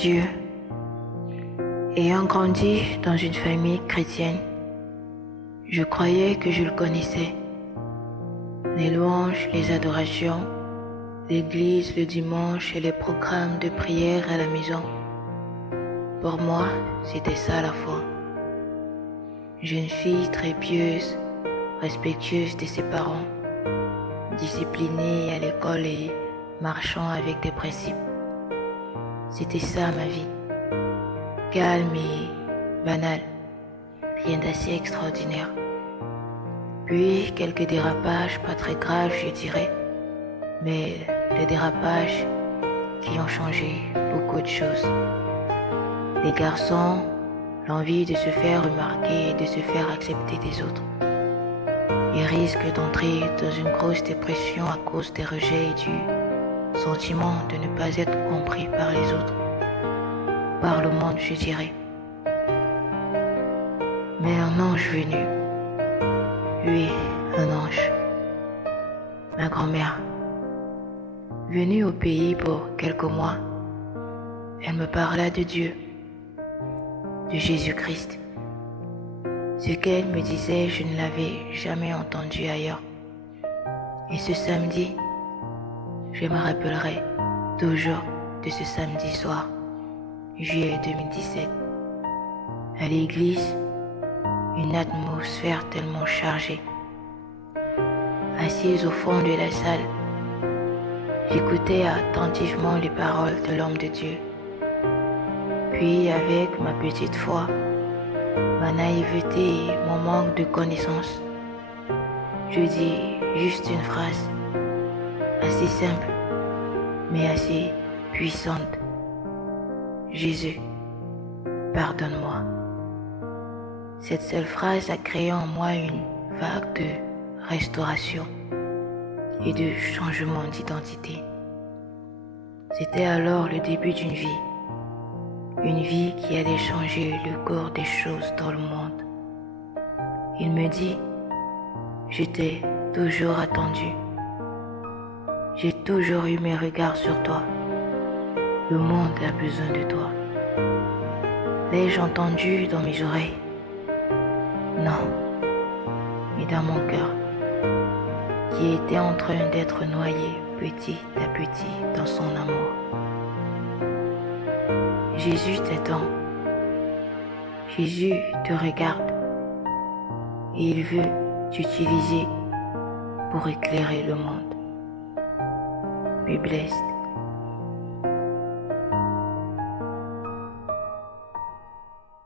Dieu. Ayant grandi dans une famille chrétienne, je croyais que je le connaissais. Les louanges, les adorations, l'église le dimanche et les programmes de prière à la maison. Pour moi, c'était ça la foi. Jeune fille très pieuse, respectueuse de ses parents, disciplinée à l'école et marchant avec des principes. C'était ça ma vie. Calme et banale, rien d'assez extraordinaire. Puis quelques dérapages pas très graves je dirais, mais les dérapages qui ont changé beaucoup de choses. Les garçons, l'envie de se faire remarquer et de se faire accepter des autres. Ils risquent d'entrer dans une grosse dépression à cause des rejets et du sentiment de ne pas être compris par les autres. Par le monde, je dirais. Mais un ange venu. Oui, un ange. Ma grand-mère. Venue au pays pour quelques mois, elle me parla de Dieu, de Jésus-Christ. Ce qu'elle me disait, je ne l'avais jamais entendu ailleurs. Et ce samedi, je me rappellerai toujours de ce samedi soir, juillet 2017. À l'église, une atmosphère tellement chargée. Assise au fond de la salle, j'écoutais attentivement les paroles de l'homme de Dieu. Puis avec ma petite foi, ma naïveté et mon manque de connaissances, je dis juste une phrase, assez simple, mais assez puissante. Jésus, pardonne-moi. Cette seule phrase a créé en moi une vague de restauration et de changement d'identité. C'était alors le début d'une vie qui allait changer le cours des choses dans le monde. Il me dit, je t'ai toujours attendu. J'ai toujours eu mes regards sur toi. Le monde a besoin de toi. L'ai-je entendu dans mes oreilles? Non, mais dans mon cœur, qui était en train d'être noyé petit à petit dans son amour. Jésus t'attend. Jésus te regarde et il veut t'utiliser pour éclairer le monde. Be blessed.